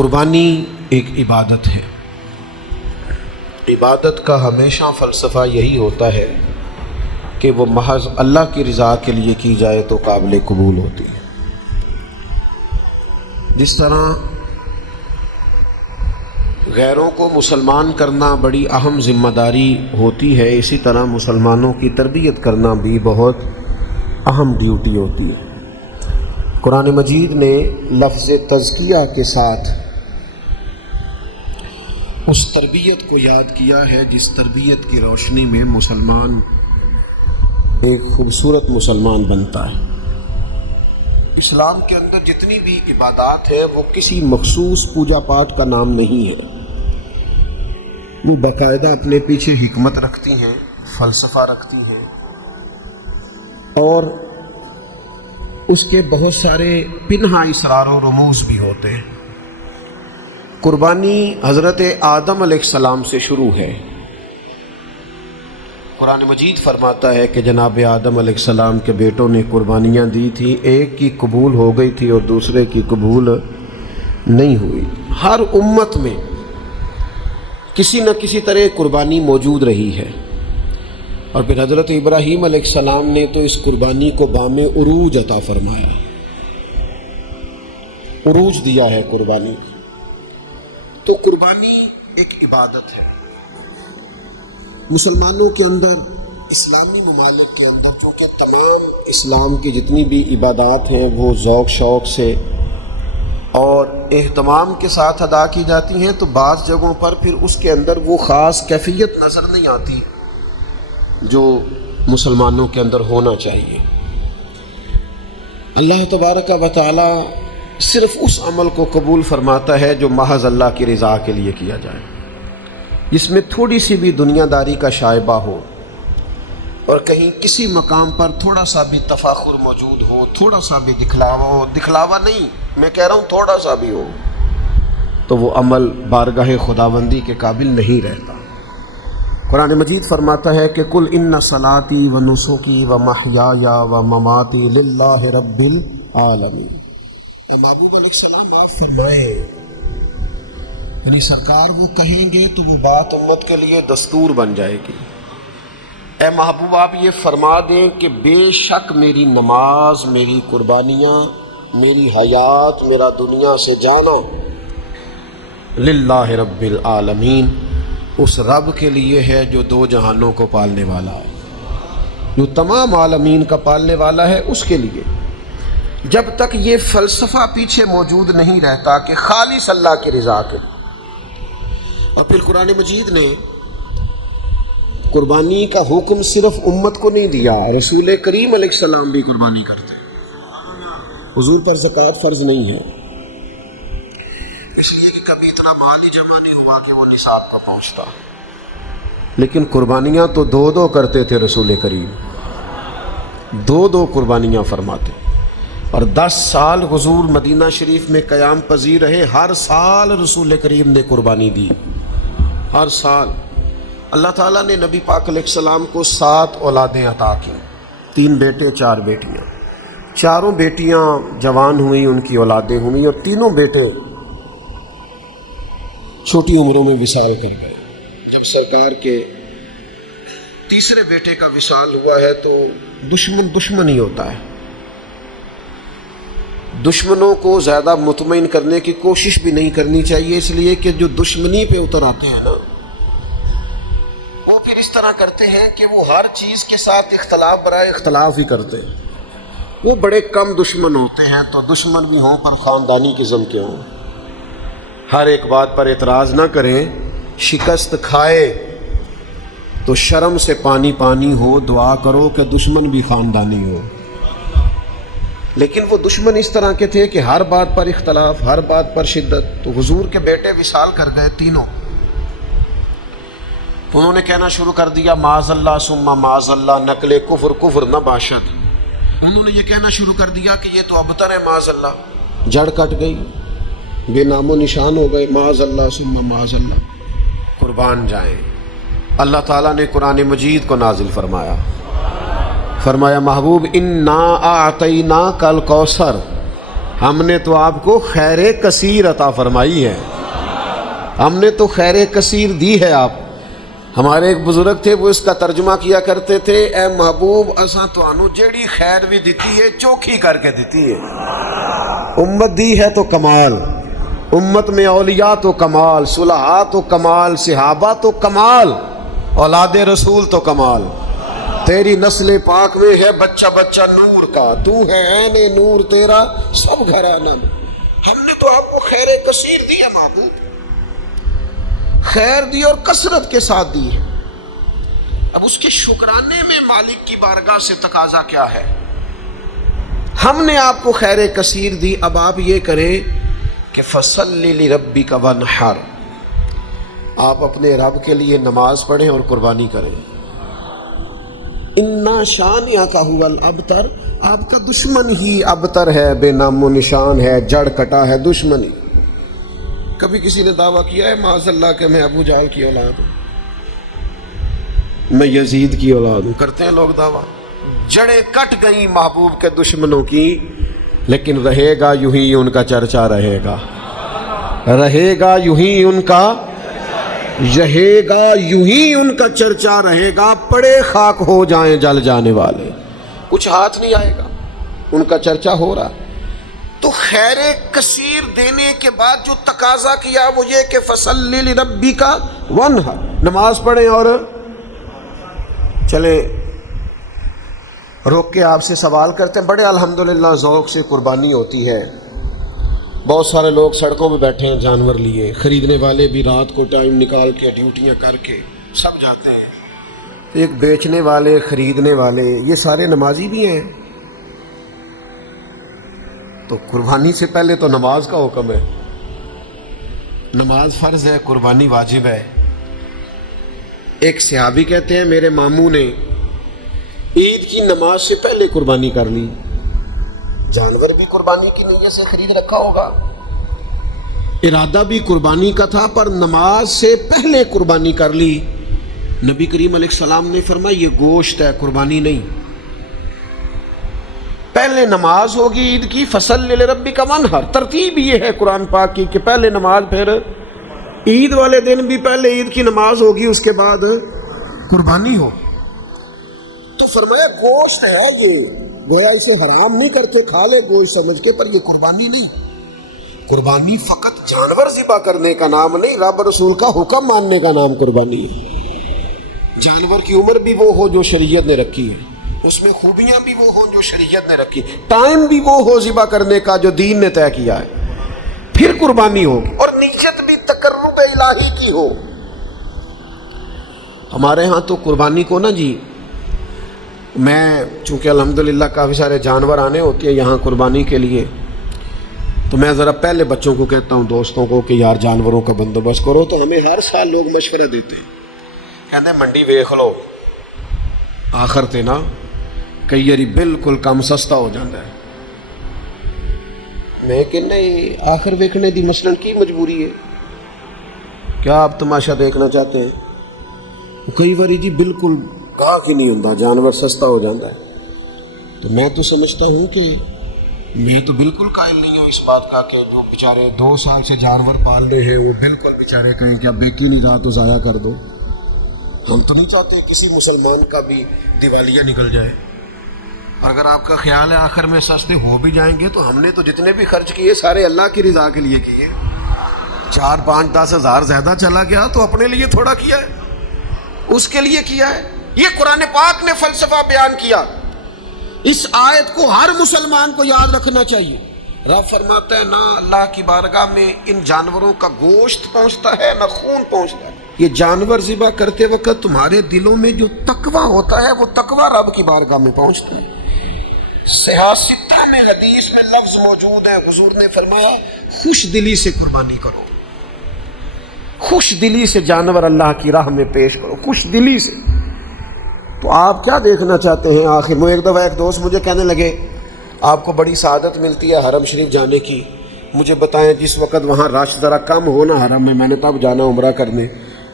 قربانی ایک عبادت ہے۔ عبادت کا ہمیشہ فلسفہ یہی ہوتا ہے کہ وہ محض اللہ کی رضا کے لیے کی جائے تو قابل قبول ہوتی ہے۔ جس طرح غیروں کو مسلمان کرنا بڑی اہم ذمہ داری ہوتی ہے، اسی طرح مسلمانوں کی تربیت کرنا بھی بہت اہم ڈیوٹی ہوتی ہے۔ قرآن مجید نے لفظ تزکیہ کے ساتھ اس تربیت کو یاد کیا ہے جس تربیت کی روشنی میں مسلمان ایک خوبصورت مسلمان بنتا ہے۔ اسلام کے اندر جتنی بھی عبادات ہیں وہ کسی مخصوص پوجا پاٹ کا نام نہیں ہے، وہ باقاعدہ اپنے پیچھے حکمت رکھتی ہیں، فلسفہ رکھتی ہیں، اور اس کے بہت سارے پنہا اسرار و رموز بھی ہوتے ہیں۔ قربانی حضرت آدم علیہ السلام سے شروع ہے۔ قرآن مجید فرماتا ہے کہ جناب آدم علیہ السلام کے بیٹوں نے قربانیاں دی تھی، ایک کی قبول ہو گئی تھی اور دوسرے کی قبول نہیں ہوئی۔ ہر امت میں کسی نہ کسی طرح قربانی موجود رہی ہے، اور پھر حضرت ابراہیم علیہ السلام نے تو اس قربانی کو بام عروج عطا فرمایا، عروج دیا ہے قربانی۔ تو قربانی ایک عبادت ہے۔ مسلمانوں کے اندر، اسلامی ممالک کے اندر، جو کہ تمام اسلام کی جتنی بھی عبادات ہیں وہ ذوق شوق سے اور اہتمام کے ساتھ ادا کی جاتی ہیں، تو بعض جگہوں پر پھر اس کے اندر وہ خاص کیفیت نظر نہیں آتی جو مسلمانوں کے اندر ہونا چاہیے۔ اللہ تبارک و تعالی صرف اس عمل کو قبول فرماتا ہے جو محض اللہ کی رضا کے لیے کیا جائے، جس میں تھوڑی سی بھی دنیا داری کا شائبہ ہو، اور کہیں کسی مقام پر تھوڑا سا بھی تفاخر موجود ہو، تھوڑا سا بھی دکھلاوا ہو، دکھلاوا نہیں، میں کہہ رہا ہوں تھوڑا سا بھی ہو، تو وہ عمل بارگاہ خداوندی کے قابل نہیں رہتا۔ قرآن مجید فرماتا ہے کہ قل ان صلاتی و نسکی و محیای و مماتی للہ رب العالمین۔ محبوب علیہ السلام آپ فرمائیں، یعنی سرکار وہ کہیں گے تو وہ بات امت کے لیے دستور بن جائے گی۔ اے محبوب آپ یہ فرما دیں کہ بے شک میری نماز، میری قربانیاں، میری حیات، میرا دنیا سے جانا للہ رب العالمین، اس رب کے لیے ہے جو دو جہانوں کو پالنے والا ہے، جو تمام عالمین کا پالنے والا ہے، اس کے لیے۔ جب تک یہ فلسفہ پیچھے موجود نہیں رہتا کہ خالص اللہ کی رضا کے۔ اور پھر قرآن مجید نے قربانی کا حکم صرف امت کو نہیں دیا، رسول کریم علیہ السلام بھی قربانی کرتے ہیں۔ حضور پر زکوٰۃ فرض نہیں ہے، اس لیے کہ کبھی اتنا مال ہی جمع نہیں ہوا کہ وہ نصاب پر پہنچتا، لیکن قربانیاں تو دو کرتے تھے رسول کریم، دو قربانیاں فرماتے، اور 10 سال حضور مدینہ شریف میں قیام پذیر رہے، ہر سال رسول کریم نے قربانی دی، ہر سال۔ اللہ تعالیٰ نے نبی پاک علیہ السلام کو 7 اولادیں عطا کی، 3 بیٹے 4 بیٹیاں۔ چاروں بیٹیاں جوان ہوئیں، ان کی اولادیں ہوئیں، اور تینوں بیٹے چھوٹی عمروں میں وصال کر گئے۔ جب سرکار کے تیسرے بیٹے کا وصال ہوا ہے تو دشمن ہی ہوتا ہے، دشمنوں کو زیادہ مطمئن کرنے کی کوشش بھی نہیں کرنی چاہیے، اس لیے کہ جو دشمنی پہ اتر آتے ہیں نا، وہ پھر اس طرح کرتے ہیں کہ وہ ہر چیز کے ساتھ اختلاف برائے اختلاف ہی کرتے ہیں۔ وہ بڑے کم دشمن ہوتے ہیں، تو دشمن بھی ہوں پر خاندانی قسم کے ہوں، ہر ایک بات پر اعتراض نہ کریں، شکست کھائے تو شرم سے پانی ہو، دعا کرو کہ دشمن بھی خاندانی ہو۔ لیکن وہ دشمن اس طرح کے تھے کہ ہر بات پر اختلاف، ہر بات پر شدت۔ تو حضور کے بیٹے وصال کر گئے تینوں، انہوں نے کہنا شروع کر دیا معاذ اللہ ثم معاذ اللہ، نقل کفر نہ باشد۔ انہوں نے یہ کہنا شروع کر دیا کہ یہ تو ابتر ہے، معاذ اللہ، جڑ کٹ گئی، بے نام و نشان ہو گئے، معاذ اللہ ثم معاذ اللہ، قربان جائیں۔ اللہ تعالیٰ نے قرآن مجید کو نازل فرمایا محبوب انا اعطیناک الکوثر، ہم نے تو آپ کو خیر کثیر عطا فرمائی ہے، ہم نے تو خیر کثیر دی ہے آپ۔ ہمارے ایک بزرگ تھے، وہ اس کا ترجمہ کیا کرتے تھے، اے محبوب اساں تانوں جیڑی خیر بھی دیتی ہے چوکھی کر کے دیتی ہے۔ امت دی ہے تو کمال، امت میں اولیاء تو کمال، صلحاء تو کمال، صحابہ تو کمال، اولاد رسول تو کمال۔ تیری نسل پاک میں ہے بچہ بچہ نور کا، تو ہے عین نور تیرا سب گھرانہ میں۔ ہم نے تو آپ کو خیر کثیر دی ہے محبوب، خیر دی اور کثرت کے ساتھ دی ہے۔ اب اس کے شکرانے میں مالک کی بارگاہ سے تقاضا کیا ہے؟ ہم نے آپ کو خیر کثیر دی، اب آپ یہ کریں کہ فَصَلِّ لِرَبِّكَ وَانْحَرْ، آپ اپنے رب کے لیے نماز پڑھیں اور قربانی کریں۔ اِنَّا شَانِئَكَ هُوَ الْأَبْتَرُ، آپ کا دشمن ہی ابتر ہے، بے نام و نشان ہے، جڑ کٹا ہے دشمنی۔ کبھی کسی نے دعویٰ کیا ہے معاذ اللہ کہ میں ابو جہل کی اولاد ہوں، میں یزید کی اولاد ہوں؟ کرتے ہیں لوگ دعویٰ۔ جڑیں کٹ گئیں محبوب کے دشمنوں کی، لیکن رہے گا یوں ہی ان کا چرچا، رہے گا یوں ہی ان کا، رہے گا یوں ہی ان کا چرچا رہے گا، پڑے خاک ہو جائیں جل جانے والے، کچھ ہاتھ نہیں آئے گا، ان کا چرچا ہو رہا۔ تو خیر کثیر دینے کے بعد جو تقاضا کیا وہ یہ کہ فَصَلِّ لِرَبِّكَ وَانْحَرْ، نماز پڑھیں اور چلے۔ روک کے آپ سے سوال کرتے ہیں، بڑے الحمدللہ ذوق سے قربانی ہوتی ہے، بہت سارے لوگ سڑکوں پہ بیٹھے ہیں جانور لیے، خریدنے والے بھی رات کو ٹائم نکال کے ڈیوٹیاں کر کے سب جاتے ہیں، ایک بیچنے والے خریدنے والے یہ سارے نمازی بھی ہیں۔ تو قربانی سے پہلے تو نماز کا حکم ہے، نماز فرض ہے، قربانی واجب ہے۔ ایک صحابی کہتے ہیں میرے ماموں نے عید کی نماز سے پہلے قربانی کر لی، جانور بھی قربانی کی نیت سے خرید رکھا ہوگا، ارادہ بھی قربانی کا تھا، پر نماز سے پہلے قربانی کر لی۔ نبی کریم علیہ السلام نے فرمایا یہ گوشت ہے، قربانی نہیں۔ پہلے نماز ہوگی عید کی، فَصَلِّ لِرَبِّكَ وَانْحَرْ، ترتیب یہ ہے قرآن پاک کی کہ پہلے نماز، پھر عید والے دن بھی پہلے عید کی نماز ہوگی، اس کے بعد قربانی ہو۔ تو فرمایا گوشت ہے یہ، گویا اسے حرام نہیں کرتے، کھا لے گوشت سمجھ کے، پر یہ قربانی نہیں۔ قربانی فقط جانور ذبح کرنے کا نام نہیں، رب رسول کا حکم ماننے کا نام قربانی ہے۔ جانور کی عمر بھی وہ ہو جو شریعت نے رکھی ہے، اس میں خوبیاں بھی وہ ہوں جو شریعت نے رکھی، ٹائم بھی وہ ہو ذبح کرنے کا جو دین نے طے کیا ہے، پھر قربانی ہوگی، اور نیت بھی تقرب الہی کی ہو۔ ہمارے ہاں تو قربانی کو نا جی، میں چونکہ الحمدللہ کافی سارے جانور آنے ہوتے ہیں یہاں قربانی کے لیے، تو میں ذرا پہلے بچوں کو کہتا ہوں، دوستوں کو، کہ یار جانوروں کا بندوبست کرو، تو ہمیں ہر سال لوگ مشورہ دیتے ہیں، کہتے ہیں منڈی ویکھ لو، آخر تے نا کئی یاری بالکل کم سستا ہو جاتا ہے۔ میں کہ نہیں، آخر ویکھنے دی مثلاً کی مجبوری ہے؟ کیا آپ تماشا دیکھنا چاہتے ہیں؟ کئی باری جی بالکل گاہک ہی نہیں ہوتا، جانور سستا ہو جاتا ہے۔ تو میں تو سمجھتا ہوں کہ میں تو بالکل قائل نہیں ہوں اس بات کا کہ جو بیچارے 2 سال سے جانور پال رہے ہیں وہ بالکل بیچارے کہیں کہ اب بیکی نہیں رہا تو ضائع کر دو۔ ہم تو نہیں چاہتے کسی مسلمان کا بھی دیوالیہ نکل جائے۔ اگر آپ کا خیال ہے آخر میں سستے ہو بھی جائیں گے، تو ہم نے تو جتنے بھی خرچ کیے سارے اللہ کی رضا کے لیے کیے۔ 4, 5, 10 ہزار زیادہ چلا گیا تو اپنے لیے تھوڑا کیا ہے، اس کے لیے کیا ہے۔ یہ قرآن پاک نے فلسفہ بیان کیا، اس آیت کو ہر مسلمان کو یاد رکھنا چاہیے۔ رب فرماتا ہے نہ اللہ کی بارگاہ میں ان جانوروں کا گوشت پہنچتا ہے نہ خون پہنچتا ہے۔ یہ جانور ذبح کرتے وقت تمہارے دلوں میں جو تقویٰ ہوتا ہے وہ تقویٰ رب کی بارگاہ میں پہنچتا ہے۔ صحیح 6 میں حدیث میں لفظ موجود ہے، حضور نے فرمایا خوش دلی سے قربانی کرو، خوش دلی سے جانور اللہ کی راہ میں پیش کرو، خوش دلی سے۔ تو آپ کیا دیکھنا چاہتے ہیں آخر میں؟ ایک دفعہ ایک دوست مجھے کہنے لگے آپ کو بڑی سعادت ملتی ہے حرم شریف جانے کی، مجھے بتائیں جس وقت وہاں رش ذرا کم ہو نا حرم میں نے تب جانا عمرہ کرنے۔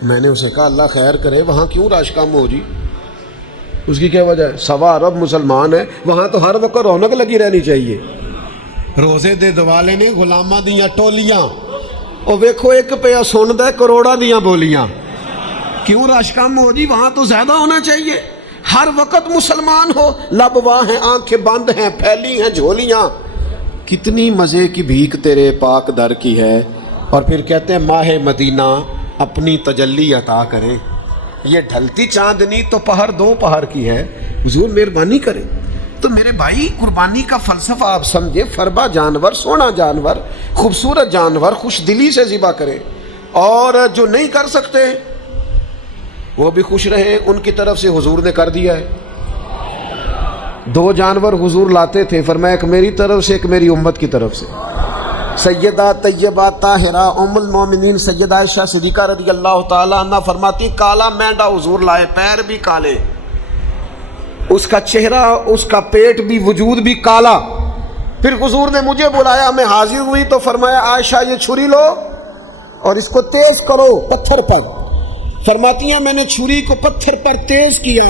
میں نے اسے کہا اللہ خیر کرے، وہاں کیوں رش کم ہو جی؟ اس کی کیا وجہ ہے؟ 1.25 ارب مسلمان ہیں، وہاں تو ہر وقت رونق لگی رہنی چاہیے۔ روزے دے دوالے نے غلاماں دیاں ٹولیاں، او ویکھو ایک پیا سندا کروڑاں دیاں بولیاں۔ کیوں رش کم ہو جی؟ وہاں تو زیادہ ہونا چاہیے۔ ہر وقت مسلمان ہو، لب واں ہیں، آنکھیں بند ہیں، پھیلی ہیں جھولیاں۔ کتنی مزے کی بھیک تیرے پاک در کی ہے۔ اور پھر کہتے ہیں ماہ مدینہ اپنی تجلی عطا کرے۔ یہ ڈھلتی چاندنی تو پہر دو پہر کی ہے، حضور مہربانی کرے۔ تو میرے بھائی قربانی کا فلسفہ آپ سمجھے، فربا جانور، سونا جانور، خوبصورت جانور خوش دلی سے ذبح کرے، اور جو نہیں کر سکتے وہ بھی خوش رہیں۔ ان کی طرف سے حضور نے کر دیا ہے۔ 2 جانور حضور لاتے تھے، فرمایا ایک میری طرف سے، ایک میری امت کی طرف سے۔ سیدہ طیبہ طاہرہ ام المومنین سیدہ عائشہ صدیقہ رضی اللہ تعالی عنہ فرماتی کالا مینڈا حضور لائے، پیر بھی کالے، اس کا چہرہ، اس کا پیٹ بھی، وجود بھی کالا۔ پھر حضور نے مجھے بلایا، میں حاضر ہوئی تو فرمایا عائشہ یہ چھری لو اور اس کو تیز کرو پتھر پر۔ فرماتی ہیں میں نے چھری کو پتھر پر تیز کیا،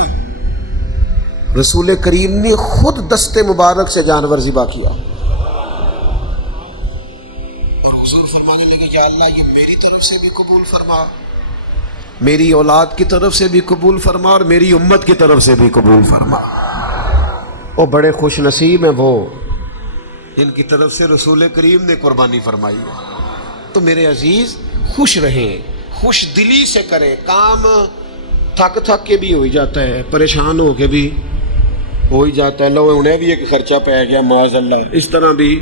رسول کریم نے خود دست مبارک سے جانور ذبح کیا، اور حضور فرمانے لگے یا اللہ یہ میری طرف سے بھی قبول فرما، میری اولاد کی طرف سے بھی قبول فرما، اور میری امت کی طرف سے بھی قبول فرما۔ وہ بڑے خوش نصیب ہیں وہ جن کی طرف سے رسول کریم نے قربانی فرمائی ہے۔ تو میرے عزیز خوش رہیں، خوش دلی سے کریں کام۔ تھک کے بھی ہو ہی جاتا ہے، پریشان ہو کے بھی ہو ہی جاتا ہے، لو انہیں بھی ایک خرچہ پہ گیا معاذ اللہ، اس طرح بھی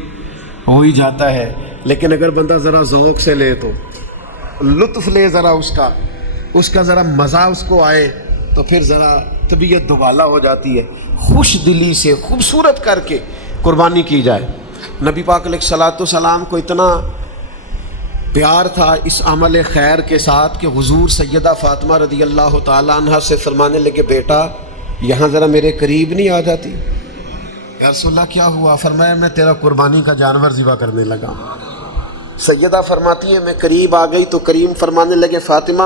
ہو ہی جاتا ہے۔ لیکن اگر بندہ ذرا ذوق سے لے تو لطف لے، ذرا اس کا ذرا مزہ اس کو آئے، تو پھر ذرا طبیعت دوبالا ہو جاتی ہے۔ خوش دلی سے خوبصورت کر کے قربانی کی جائے۔ نبی پاک علیہ الصلوۃ والسلام کو اتنا پیار تھا اس عمل خیر کے ساتھ کہ حضور سیدہ فاطمہ رضی اللہ تعالی عنہ سے فرمانے لگے بیٹا یہاں ذرا میرے قریب نہیں آ جاتی؟ یا رسول اللہ کیا ہوا؟ فرمایا میں تیرا قربانی کا جانور ذبح کرنے لگا۔ سیدہ فرماتی ہے میں قریب آ گئی تو کریم فرمانے لگے فاطمہ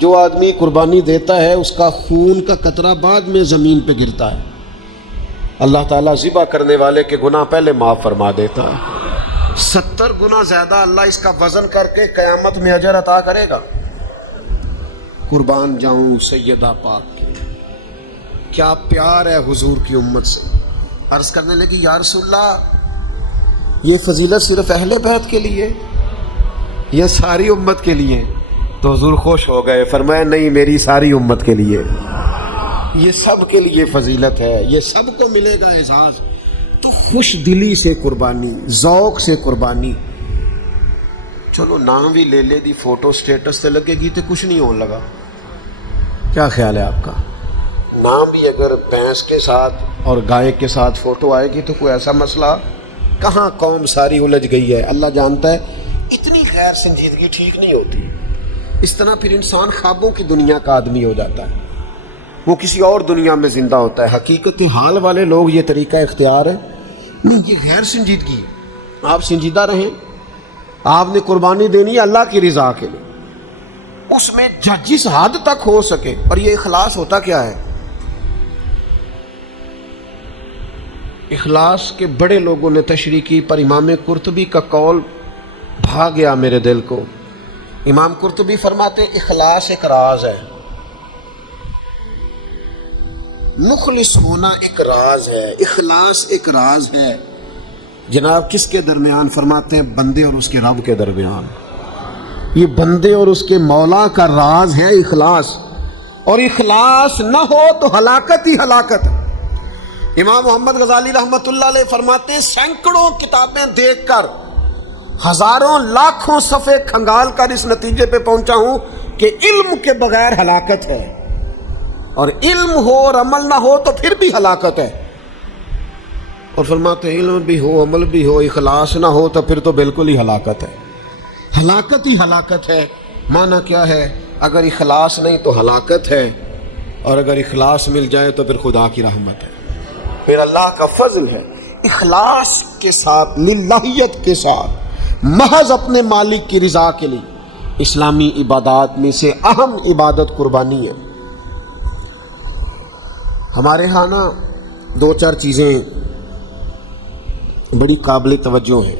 جو آدمی قربانی دیتا ہے اس کا خون کا قطرہ بعد میں زمین پہ گرتا ہے، اللہ تعالیٰ ذبح کرنے والے کے گناہ پہلے معاف فرما دیتا ہے۔ 70 گنا زیادہ اللہ اس کا وزن کر کے قیامت میں اجر عطا کرے گا۔ قربان جاؤں سیدہ پاک کی، کیا پیار ہے حضور کی امت سے۔ عرض کرنے لگی یا رسول اللہ یہ فضیلت صرف اہل بیت کے لیے یا ساری امت کے لیے؟ تو حضور خوش ہو گئے، فرمایا نہیں میری ساری امت کے لیے، یہ سب کے لیے فضیلت ہے، یہ سب کو ملے گا اعزاز۔ تو خوش دلی سے قربانی، ذوق سے قربانی۔ چلو نام بھی لے لے دی، فوٹو سٹیٹس تے لگے گی تو کچھ نہیں ہون لگا، کیا خیال ہے آپ کا؟ نام بھی اگر بھینس کے ساتھ اور گائے کے ساتھ فوٹو آئے گی تو کوئی ایسا مسئلہ کہاں؟ قوم ساری الجھ گئی ہے، اللہ جانتا ہے۔ اتنی خیر سنجیدگی ٹھیک نہیں ہوتی، اس طرح پھر انسان خوابوں کی دنیا کا آدمی ہو جاتا ہے، وہ کسی اور دنیا میں زندہ ہوتا ہے۔ حقیقت حال والے لوگ یہ طریقہ اختیار ہے نہیں، یہ غیر سنجیدگی ہے۔ آپ سنجیدہ رہیں، آپ نے قربانی دینی ہے اللہ کی رضا کے لیے، اس میں جس حد تک ہو سکے۔ اور یہ اخلاص ہوتا کیا ہے؟ اخلاص کے بڑے لوگوں نے تشریح کی، پر امام قرطبی کا قول بھا گیا میرے دل کو۔ امام قرطبی فرماتے اخلاص ایک راز ہے، مخلص ہونا ایک راز ہے، اخلاص ایک راز ہے۔ جناب کس کے درمیان؟ فرماتے ہیں بندے اور اس کے رب کے درمیان۔ یہ بندے اور اس کے مولا کا راز ہے اخلاص، اور اخلاص نہ ہو تو ہلاکت ہی ہلاکت ہے۔ امام محمد غزالی رحمۃ اللہ علیہ فرماتے ہیں سینکڑوں کتابیں دیکھ کر، ہزاروں لاکھوں صفحے کھنگال کر اس نتیجے پہ پہنچا ہوں کہ علم کے بغیر ہلاکت ہے، اور علم ہو اور عمل نہ ہو تو پھر بھی ہلاکت ہے۔ اور فرماتے ہیں علم بھی ہو عمل بھی ہو اخلاص نہ ہو تو پھر تو بالکل ہی ہلاکت ہے، ہلاکت ہی ہلاکت ہے۔ معنی کیا ہے؟ اگر اخلاص نہیں تو ہلاکت ہے، اور اگر اخلاص مل جائے تو پھر خدا کی رحمت ہے، پھر اللہ کا فضل ہے۔ اخلاص کے ساتھ، للہیت کے ساتھ، محض اپنے مالک کی رضا کے لیے اسلامی عبادات میں سے اہم عبادت قربانی ہے۔ ہمارے ہاں نا 2-4 چیزیں بڑی قابل توجہ ہے۔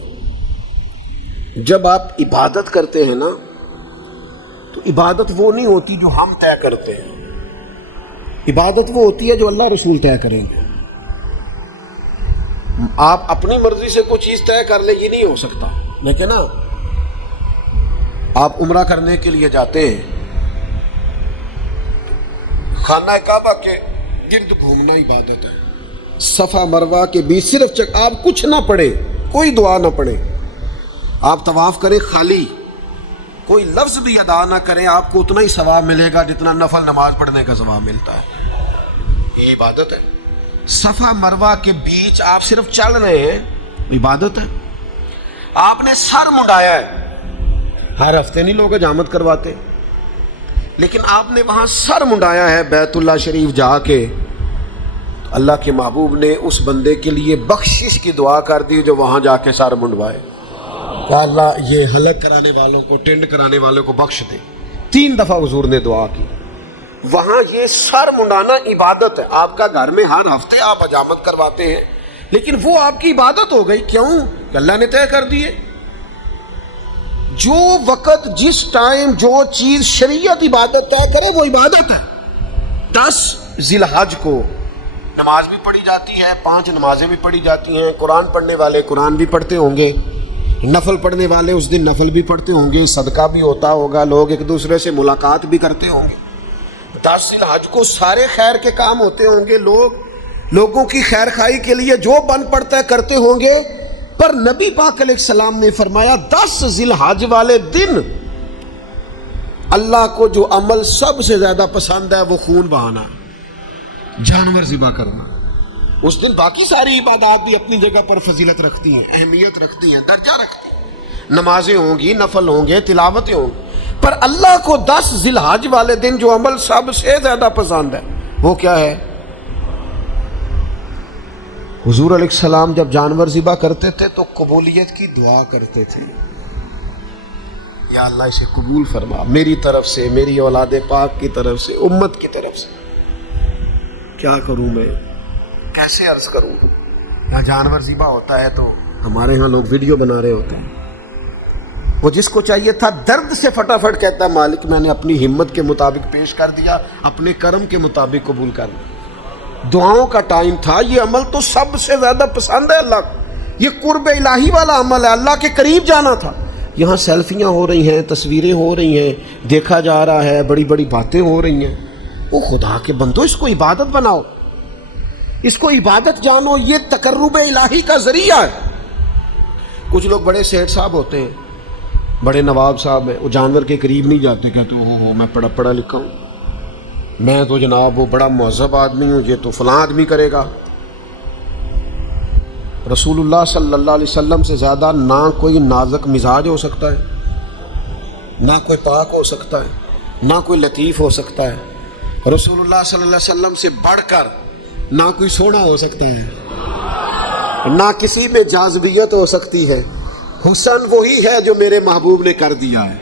جب آپ عبادت کرتے ہیں نا تو عبادت وہ نہیں ہوتی جو ہم طے کرتے ہیں، عبادت وہ ہوتی ہے جو اللہ رسول طے کریں گے۔ آپ اپنی مرضی سے کوئی چیز طے کر لیں، یہ نہیں ہو سکتا۔ لیکن نا آپ عمرہ کرنے کے لیے جاتے ہیں، خانہ کعبہ کے گرد گھومنا عبادت ہے، صفا مروہ کے بیچ صرف آپ کچھ نہ پڑھیں، کوئی دعا نہ پڑھیں، آپ طواف کریں خالی، کوئی لفظ بھی ادا نہ کریں، آپ کو اتنا ہی ثواب ملے گا جتنا نفل نماز پڑھنے کا ثواب ملتا ہے۔ یہ عبادت ہے۔ صفا مروہ کے بیچ آپ صرف چل رہے ہیں، عبادت ہے۔ آپ نے سر منڈایا ہے، ہر ہفتے نہیں لوگ حجامت کرواتے، لیکن آپ نے وہاں سر منڈایا ہے بیت اللہ شریف جا کے، تو اللہ کے محبوب نے اس بندے کے لیے بخشش کی دعا کر دی جو وہاں جا کے سر منڈوائے کہ اللہ یہ حلق کرانے والوں کو، ٹینڈ کرانے والوں کو بخش دے۔ 3 دفعہ حضور نے دعا کی۔ وہاں یہ سر منڈانا عبادت ہے۔ آپ کا گھر میں ہر ہفتے آپ حجامت کرواتے ہیں، لیکن وہ آپ کی عبادت ہو گئی۔ کیوں؟ کہ اللہ نے طے کر دیے۔ جو وقت، جس ٹائم جو چیز شریعت عبادت طے کرے وہ عبادت ہے۔ 10 ذی الحج کو نماز بھی پڑھی جاتی ہے، 5 نمازیں بھی پڑھی جاتی ہیں، قرآن پڑھنے والے قرآن بھی پڑھتے ہوں گے، نفل پڑھنے والے اس دن نفل بھی پڑھتے ہوں گے، صدقہ بھی ہوتا ہوگا، لوگ ایک دوسرے سے ملاقات بھی کرتے ہوں گے۔ 10 ذی الحج کو سارے خیر کے کام ہوتے ہوں گے، لوگوں کی خیر خواہی کے لیے جو بن پڑتا ہے کرتے ہوں گے، پر نبی پاک علیہ السلام نے فرمایا 10 ذی الحج والے دن اللہ کو جو عمل سب سے زیادہ پسند ہے وہ خون بہانا، جانور ذبح کرنا۔ اس دن باقی ساری عبادات بھی اپنی جگہ پر فضیلت رکھتی ہیں، اہمیت رکھتی ہیں، درجہ رکھتی ہیں، نمازیں ہوں گی، نفل ہوں گے، تلاوتیں ہوں گی، پر اللہ کو 10 ذی الحج والے دن جو عمل سب سے زیادہ پسند ہے وہ کیا ہے؟ حضور علیہ السلام جب جانور ذبح کرتے تھے تو قبولیت کی دعا کرتے تھے، یا اللہ اسے قبول فرما میری طرف سے، میری اولاد پاک کی طرف سے، امت کی طرف سے۔ کیا کروں میں، کیسے عرض کروں؟ یہاں جانور ذبح ہوتا ہے تو ہمارے ہاں لوگ ویڈیو بنا رہے ہوتے ہیں، وہ جس کو چاہیے تھا درد سے فٹافٹ کہتا ہے مالک میں نے اپنی ہمت کے مطابق پیش کر دیا، اپنے کرم کے مطابق قبول کر لیا۔ دعاؤں کا ٹائم تھا، یہ عمل تو سب سے زیادہ پسند ہے اللہ کو، یہ قرب الہی والا عمل ہے، اللہ کے قریب جانا تھا۔ یہاں سیلفیاں ہو رہی ہیں، تصویریں ہو رہی ہیں، دیکھا جا رہا ہے، بڑی بڑی باتیں ہو رہی ہیں۔ وہ خدا کے بندو، اس کو عبادت بناؤ، اس کو عبادت جانو، یہ تقرب الہی کا ذریعہ ہے۔ کچھ لوگ بڑے سیٹ صاحب ہوتے ہیں، بڑے نواب صاحب ہیں، وہ جانور کے قریب نہیں جاتے، کہتے ہو میں پڑھا لکھا ہوں، میں تو جناب وہ بڑا مہذب آدمی ہوں، یہ تو فلاں آدمی کرے گا۔ رسول اللہ صلی اللہ علیہ وسلم سے زیادہ نہ کوئی نازک مزاج ہو سکتا ہے، نہ کوئی پاک ہو سکتا ہے، نہ کوئی لطیف ہو سکتا ہے۔ رسول اللہ صلی اللہ علیہ وسلم سے بڑھ کر نہ کوئی سونا ہو سکتا ہے، نہ کسی میں جاذبیت ہو سکتی ہے۔ حسن وہی ہے جو میرے محبوب نے کر دیا ہے،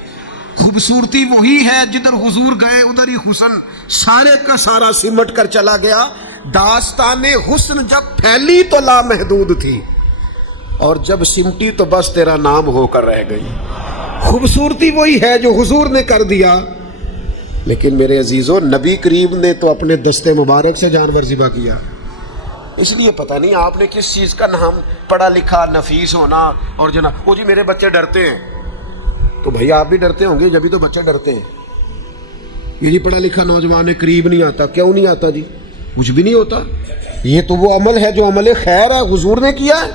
خوبصورتی وہی ہے، جدھر حضور گئے ادھر ہی حسن سارے کا سارا سمٹ کر چلا گیا۔ داستان حسن جب پھیلی تو لامحدود تھی، اور جب سمٹی تو بس تیرا نام ہو کر رہ گئی۔ خوبصورتی وہی ہے جو حضور نے کر دیا، لیکن میرے عزیزو نبی کریم نے تو اپنے دستے مبارک سے جانور ذبح کیا۔ اس لیے پتہ نہیں آپ نے کس چیز کا نام پڑھا لکھا نفیس ہونا، اور جناب وہ جی میرے بچے ڈرتے ہیں، تو بھائی آپ بھی ڈرتے ہوں گے، جبھی تو بچے ڈرتے ہیں۔ یہ جی پڑھا لکھا نوجوان قریب نہیں آتا، کیوں نہیں آتا جی؟ کچھ بھی نہیں ہوتا، یہ تو وہ عمل ہے جو عمل خیر ہے، حضور نے کیا ہے۔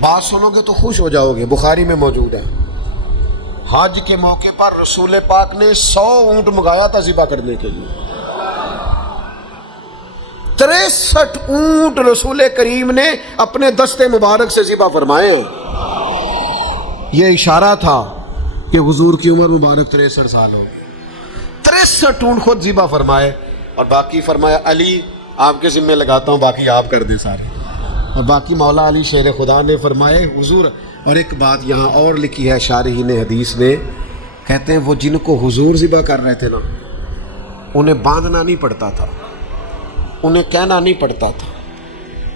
بات سنو گے تو خوش ہو جاؤ گے، بخاری میں موجود ہے۔ حج کے موقع پر رسول پاک نے 100 اونٹ منگایا تھا ذبح کرنے کے لیے، 63 اونٹ رسول کریم نے اپنے دستے مبارک سے ذبح فرمائے ہیں۔ یہ اشارہ تھا کہ حضور کی عمر مبارک 63 سال ہو، 63 اونٹ خود ذبح فرمائے، اور باقی فرمایا علی آپ کے ذمہ لگاتا ہوں، باقی آپ کر دیں سارے۔ اور باقی مولا علی شیر خدا نے فرمائے حضور۔ اور ایک بات یہاں اور لکھی ہے شارحین حدیث نے، کہتے ہیں وہ جن کو حضور ذبح کر رہے تھے نا، انہیں باندھنا نہیں پڑتا تھا، انہیں کہنا نہیں پڑتا تھا،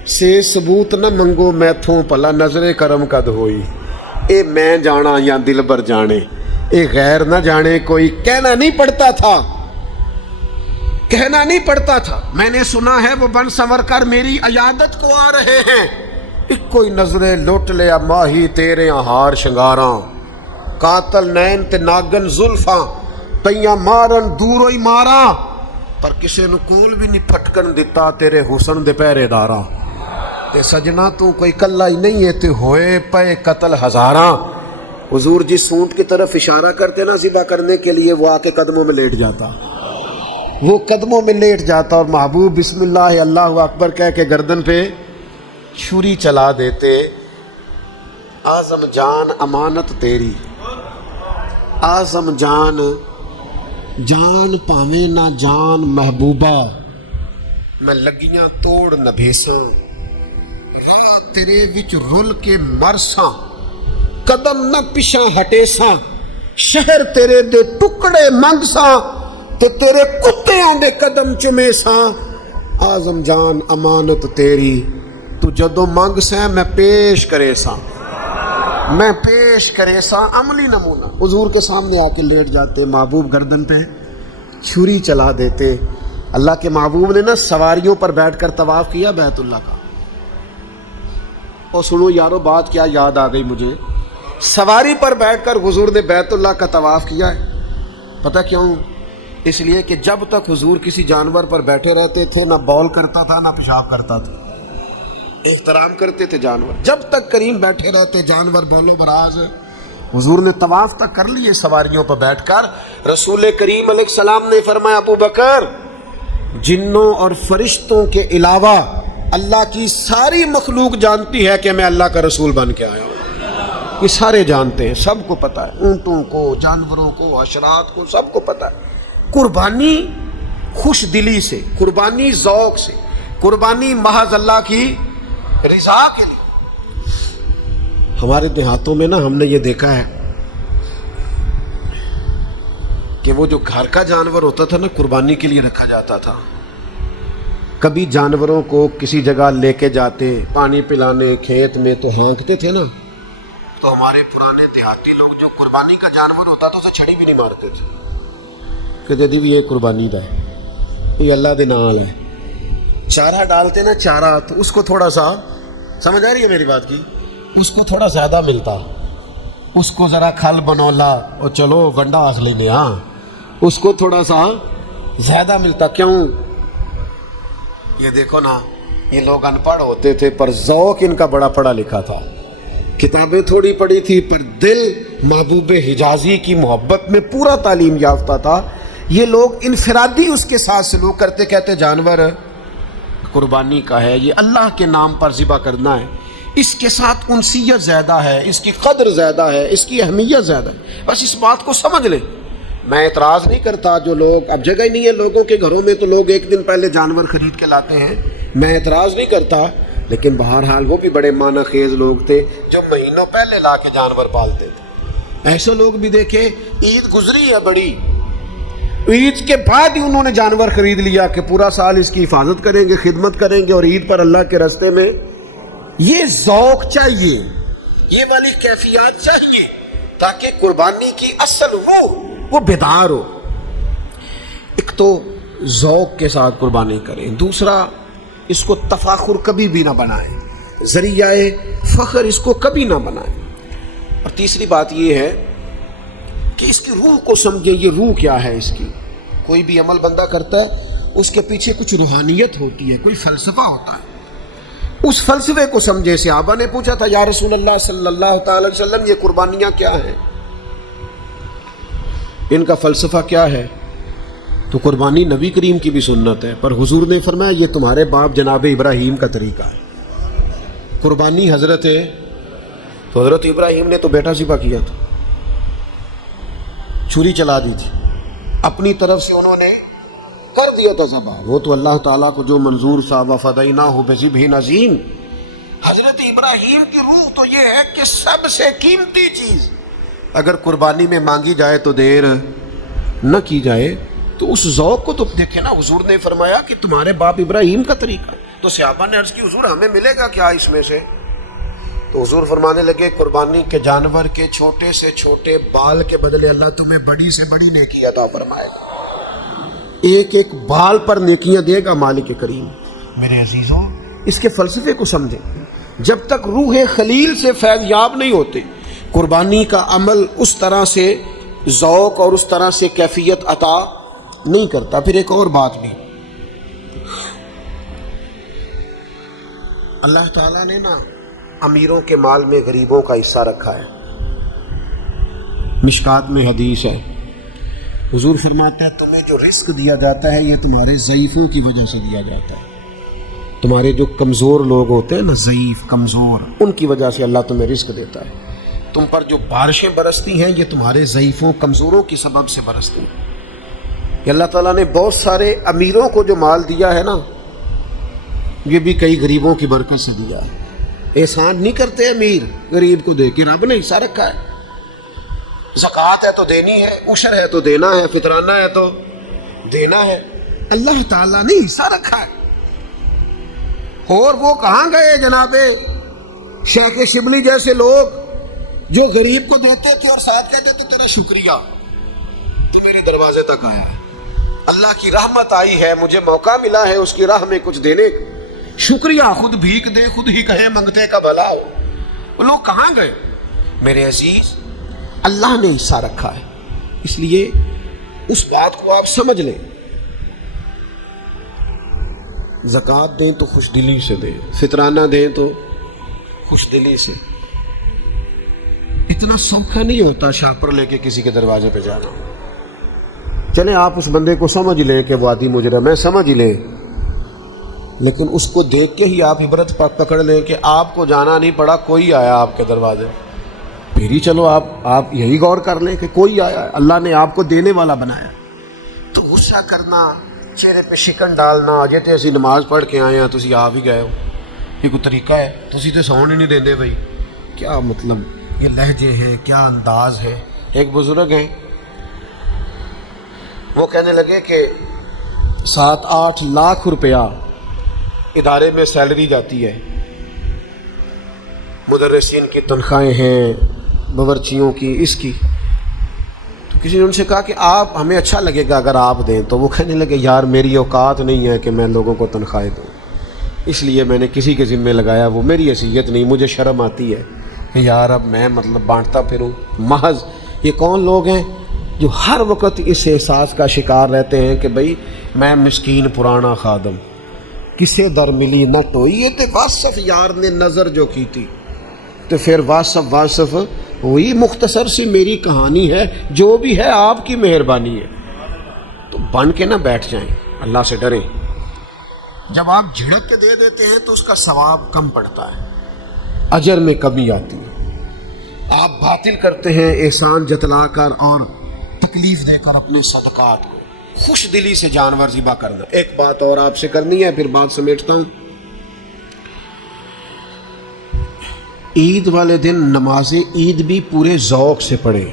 سے ثبوت نہ منگو میتھوں پلا نظر کرم قد ہوئی. اے میں جانا یا دل بر جانے، اے غیر نہ جانے کوئی. کہنا نہیں پڑتا تھا، کہنا نہیں پڑتا تھا. میں نے سنا ہے وہ بن سنور کر میری عیادت کو آ رہے ہیں. ایک کوئی نظریں لوٹ لیا ماہی تیرے ہار شنگاراں. قاتل نین تے ناگن زلفاں پئیاں مارن دوروں ہی ماراں. پر کسے نو کول بھی نہیں پھٹکن دیتا تیرے حسن دے پہرے داراں. تے سجنا تو کوئی کلا ہی نہیں ہے تے ہوئے پے قتل ہزاراں. حضور جس سونٹ کی طرف اشارہ کرتے نا ذبح کرنے کے لیے، وہ آ کے قدموں میں لیٹ جاتا، وہ قدموں میں لیٹ جاتا اور محبوب بسم اللہ اللہ اکبر کہہ کے گردن پہ چھری چلا دیتے. اعظم جان امانت تیری، اعظم جان جان پاویں نہ جان محبوبہ. میں لگیاں توڑ نہ بھیساں، راہ تیرے وچ رل کے مرساں. قدم نہ پیچھا ہٹے ساں، شہر تیرے دے ٹکڑے منگ ساں تے تیرے کتیاں دے قدم چومے ساں. اعظم جان امانت تیری، تو جدو منگ سیں میں پیش کرے ساں، میں پیش کرے ساں. عملی نمونہ حضور کے سامنے آ کے لیٹ جاتے، محبوب گردن پہ چھری چلا دیتے. اللہ کے محبوب نے نا سواریوں پر بیٹھ کر طواف کیا بیت اللہ کا. اور سنو یارو بات کیا یاد آ گئی مجھے، سواری پر بیٹھ کر حضور نے بیت اللہ کا طواف کیا ہے. پتہ کیوں؟ اس لیے کہ جب تک حضور کسی جانور پر بیٹھے رہتے تھے نہ بول کرتا تھا نہ پیشاب کرتا تھا. احترام کرتے تھے جانور. جب تک کریم بیٹھے رہتے جانور بولو براز. حضور نے طواف تک کر لیے سواریوں پر بیٹھ کر. رسول کریم علیہ السلام نے فرمایا ابو بکر، جنوں اور فرشتوں کے علاوہ اللہ کی ساری مخلوق جانتی ہے کہ میں اللہ کا رسول بن کے آیا ہوں. یہ سارے جانتے ہیں، سب کو پتہ ہے، اونٹوں کو، جانوروں کو، حشرات کو، سب کو پتہ ہے. قربانی خوش دلی سے، قربانی ذوق سے، قربانی محض اللہ کی رضا کے لیے. ہمارے دیہاتوں میں نا ہم نے یہ دیکھا ہے کہ وہ جو گھر کا جانور ہوتا تھا نا قربانی کے لیے رکھا جاتا تھا. کبھی جانوروں کو کسی جگہ لے کے جاتے پانی پلانے کھیت میں تو ہانکتے تھے نا، تو ہمارے پرانے دیہاتی لوگ جو قربانی کا جانور ہوتا تھا اسے چھڑی بھی نہیں مارتے تھے کہ دیدی بھی یہ قربانی دا ہے، یہ اللہ دے نال ہے. چارہ ڈالتے نا چارہ، تو اس کو تھوڑا سا، سمجھ آ رہی ہے میری بات کی، اس کو تھوڑا زیادہ ملتا، اس کو ذرا کھل بنولا اور چلو ونڈا آخ لینے، ہاں اس کو تھوڑا سا زیادہ ملتا. کیوں؟ یہ دیکھو نا، یہ لوگ ان پڑھ ہوتے تھے پر ذوق ان کا بڑا پڑھا لکھا تھا. کتابیں تھوڑی پڑھی تھی پر دل محبوب حجازی کی محبت میں پورا تعلیم یافتہ تھا. یہ لوگ انفرادی اس کے ساتھ سلوک کرتے، کہتے جانور قربانی کا ہے، یہ اللہ کے نام پر ذبح کرنا ہے، اس کے ساتھ انسیت زیادہ ہے، اس کی قدر زیادہ ہے، اس کی اہمیت زیادہ ہے. بس اس بات کو سمجھ لیں. میں اعتراض نہیں کرتا، جو لوگ اب جگہ ہی نہیں ہے لوگوں کے گھروں میں تو لوگ ایک دن پہلے جانور خرید کے لاتے ہیں، میں اعتراض نہیں کرتا، لیکن بہرحال وہ بھی بڑے معنی خیز لوگ تھے جو مہینوں پہلے لا کے جانور پالتے تھے. ایسے لوگ بھی دیکھے، عید گزری ہے بڑی، عید کے بعد ہی انہوں نے جانور خرید لیا کہ پورا سال اس کی حفاظت کریں گے، خدمت کریں گے، اور عید پر اللہ کے راستے میں. یہ ذوق چاہیے، یہ والی کیفیات چاہیے تاکہ قربانی کی اصل وہ بیدار ہو. ایک تو ذوق کے ساتھ قربانی کریں، دوسرا اس کو تفاخر کبھی بھی نہ بنائیں، ذریعہ فخر اس کو کبھی نہ بنائیں. اور تیسری بات یہ ہے کہ اس کی روح کو سمجھیں. یہ روح کیا ہے اس کی؟ کوئی بھی عمل بندہ کرتا ہے اس کے پیچھے کچھ روحانیت ہوتی ہے، کوئی فلسفہ ہوتا ہے، اس فلسفے کو سمجھے. صحابہ نے پوچھا تھا یا رسول اللہ صلی اللہ تعالی وسلم یہ قربانیاں کیا ہیں، ان کا فلسفہ کیا ہے؟ تو قربانی نبی کریم کی بھی سنت ہے، پر حضور نے فرمایا یہ تمہارے باپ جناب ابراہیم کا طریقہ ہے. قربانی حضرت ابراہیم نے تو بیٹا ذبح کیا تھا، چھری چلا دی تھی، اپنی طرف سے انہوں نے کر دیا تھا ذبح. وہ تو اللہ تعالیٰ کو جو منظور تھا وَفَدَيْنَاهُ بِذِبْحٍ عَظِيمٍ. حضرت ابراہیم کی روح تو یہ ہے کہ سب سے قیمتی چیز اگر قربانی میں مانگی جائے تو دیر نہ کی جائے. تو اس ذوق کو تو دیکھیں نا، حضور نے فرمایا کہ تمہارے باپ ابراہیم کا طریقہ ہے. تو صحابہ نے عرض کی حضور ہمیں ملے گا کیا اس میں سے؟ تو حضور فرمانے لگے قربانی کے جانور کے چھوٹے سے چھوٹے بال کے بدلے اللہ تمہیں بڑی سے بڑی نیکی عطا فرمائے گا، ایک ایک بال پر نیکیاں دے گا مالک کریم۔ میرے عزیزوں اس کے فلسفے کو سمجھیں، جب تک روح خلیل سے فیض یاب نہیں ہوتے قربانی کا عمل اس طرح سے ذوق اور اس طرح سے کیفیت عطا نہیں کرتا۔ پھر ایک اور بات بھی، اللہ تعالیٰ نے نا امیروں کے مال میں غریبوں کا حصہ رکھا ہے۔ مشکات میں حدیث ہے، حضور فرماتا ہے تمہیں جو رزق دیا جاتا ہے یہ تمہارے ضعیفوں کی وجہ سے دیا جاتا ہے۔ تمہارے جو کمزور لوگ ہوتے ہیں نا، ضعیف کمزور، ان کی وجہ سے اللہ تمہیں رزق دیتا ہے۔ تم پر جو بارشیں برستی ہیں یہ تمہارے ضعیفوں کمزوروں کی سبب سے برستی ہیں۔ یہ اللہ تعالیٰ نے بہت سارے امیروں کو جو مال دیا ہے نا، یہ بھی کئی غریبوں کی برکت سے دیا ہے۔ احسان نہیں کرتے امیر غریب کو دے کے، رب نے حصہ رکھا ہے۔ زکوٰۃ ہے تو دینی ہے، عشر ہے تو دینا ہے، فطرانہ ہے تو دینا ہے۔ اللہ تعالیٰ نے حصہ رکھا ہے۔ اور وہ کہاں گئے جناب شیخ شبلی جیسے لوگ جو غریب کو دیتے تھے اور ساتھ کہتے تھے تیرا شکریہ تو میرے دروازے تک آیا ہے، اللہ کی رحمت آئی ہے، مجھے موقع ملا ہے اس کی راہ میں کچھ دینے کا، شکریہ، خود بھیک دے خود ہی کہے منگتے کا بھلا ہو۔ وہ لوگ کہاں گئے؟ میرے عزیز اللہ نے حصہ رکھا ہے، اس لیے اس بات کو آپ سمجھ لیں۔ زکوٰۃ دیں تو خوش دلی سے دیں، فطرانہ دیں تو خوش دلی سے۔ اتنا سوکھا نہیں ہوتا شاپر لے کے کسی کے دروازے پہ جانا۔ چلیں آپ اس بندے کو سمجھ لیں کہ وہ عادی مجرم ہے، سمجھ لیں، لیکن اس کو دیکھ کے ہی آپ عبرت پکڑ لیں کہ آپ کو جانا نہیں پڑا، کوئی آیا آپ کے دروازے، پھر ہی چلو آپ یہی غور کر لیں کہ کوئی آیا، اللہ نے آپ کو دینے والا بنایا۔ تو غصہ کرنا، چہرے پہ شکن ڈالنا، جے تے اسی نماز پڑھ کے آئے ہیں تسی آ بھی گئے ہو، یہ کوئی طریقہ ہے؟ تسی تے سون ہی نہیں دیندے بھائی، کیا مطلب یہ لہجے ہیں، کیا انداز ہے۔ ایک بزرگ ہیں، وہ کہنے لگے کہ 7-8 لاکھ روپیہ ادارے میں سیلری جاتی ہے، مدرسین کی تنخواہیں ہیں، باورچیوں کی، اس کی۔ تو کسی نے ان سے کہا کہ آپ ہمیں اچھا لگے گا اگر آپ دیں، تو وہ کہنے لگے یار میری اوقات نہیں ہے کہ میں لوگوں کو تنخواہیں دوں، اس لیے میں نے کسی کے ذمے لگایا، وہ میری حیثیت نہیں، مجھے شرم آتی ہے کہ یار اب میں بانٹتا پھروں۔ محض یہ کون لوگ ہیں جو ہر وقت اس احساس کا شکار رہتے ہیں کہ بھئی میں مسکین پرانا خادم، کسے در ملی نہ ٹوئی، یہ تے واصف یار نے نظر جو کی تھی، تو پھر واصف وہی مختصر سی میری کہانی ہے، جو بھی ہے آپ کی مہربانی ہے۔ تو بن کے نہ بیٹھ جائیں، اللہ سے ڈریں۔ جب آپ جھڑک کے دے دیتے ہیں تو اس کا ثواب کم پڑتا ہے، اجر میں کمی آتی ہے۔ آپ باطل کرتے ہیں احسان جتلا کر اور تکلیف دے کر اپنے صدقات کو، خوش دلی سے جانور ذبح کرنا۔ ایک بات اور آپ سے کرنی ہے، پھر بات سمیٹتا ہوں۔ عید والے دن نماز عید بھی پورے ذوق سے پڑھیں،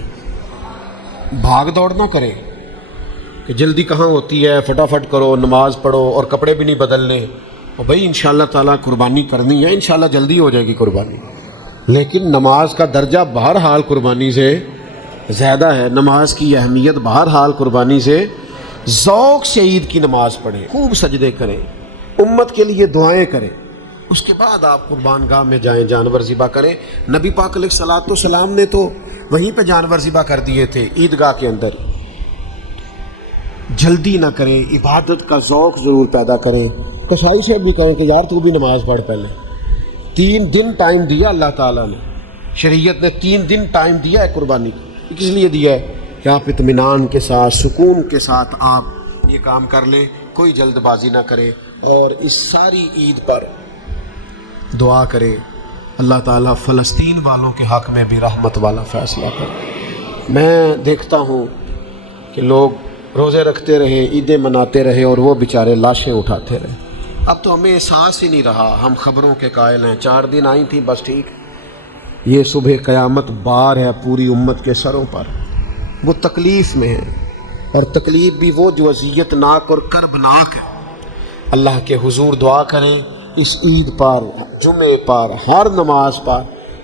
بھاگ دوڑ نہ کریں کہ جلدی کہاں ہوتی ہے، فٹافٹ کرو، نماز پڑھو اور کپڑے بھی نہیں بدلنے، اور بھائی انشاءاللہ تعالیٰ قربانی کرنی ہے، انشاءاللہ جلدی ہو جائے گی قربانی، لیکن نماز کا درجہ بہرحال قربانی سے زیادہ ہے، نماز کی اہمیت بہرحال قربانی سے۔ ذوق سے عید کی نماز پڑھیں، خوب سجدے کریں، امت کے لیے دعائیں کریں، اس کے بعد آپ قربان گاہ میں جائیں، جانور ذبح کریں۔ نبی پاک علیہ الصلوۃ والسلام نے تو وہیں پہ جانور ذبح کر دیے تھے، عیدگاہ کے اندر۔ جلدی نہ کریں، عبادت کا ذوق ضرور پیدا کریں۔ کسائی سے بھی کہیں کہ یار تو بھی نماز پڑھ پہلے، 3 دن ٹائم دیا اللہ تعالیٰ نے، شریعت نے 3 دن ٹائم دیا ہے قربانی کی، کس لیے دیا ہے کہ آپ اطمینان کے ساتھ، سکون کے ساتھ آپ یہ کام کر لیں، کوئی جلد بازی نہ کریں، اور اس ساری عید پر دعا کریں اللہ تعالیٰ فلسطین والوں کے حق میں بھی رحمت والا فیصلہ کرے۔ میں دیکھتا ہوں کہ لوگ روزے رکھتے رہے، عیدیں مناتے رہے، اور وہ بیچارے لاشیں اٹھاتے رہے۔ اب تو ہمیں احساس ہی نہیں رہا، ہم خبروں کے قائل ہیں، 4 دن آئی تھی بس ٹھیک، یہ صبح قیامت بار ہے پوری امت کے سروں پر، وہ تکلیف میں ہے، اور تکلیف بھی وہ جو اذیت ناک اور کرب ناک ہے۔ اللہ کے حضور دعا کریں اس عید پر، جمعے پر، ہر نماز پر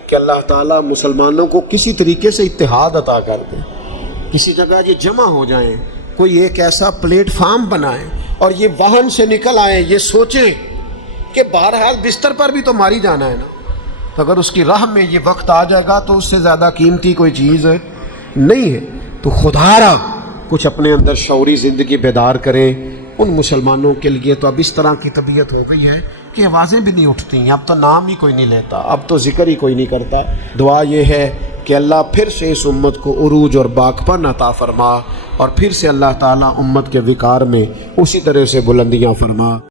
کہ اللہ تعالیٰ مسلمانوں کو کسی طریقے سے اتحاد عطا کر دے، کسی جگہ یہ جمع ہو جائیں، کوئی ایک ایسا پلیٹ فارم بنائیں اور یہ واہن سے نکل آئیں، یہ سوچیں کہ بہرحال بستر پر بھی تو ماری جانا ہے نا، تو اگر اس کی راہ میں یہ وقت آ جائے گا تو اس سے زیادہ قیمتی کوئی چیز نہیں ہے۔ تو خدا را کچھ اپنے اندر شعوری زندگی بیدار کریں۔ ان مسلمانوں کے لیے تو اب اس طرح کی طبیعت ہو گئی ہے کہ آوازیں بھی نہیں اٹھتی ہیں، اب تو نام ہی کوئی نہیں لیتا، اب تو ذکر ہی کوئی نہیں کرتا۔ دعا یہ ہے کہ اللہ پھر سے اس امت کو عروج اور باکپن عطا فرما، اور پھر سے اللہ تعالیٰ امت کے وقار میں اسی طرح سے بلندیاں فرما۔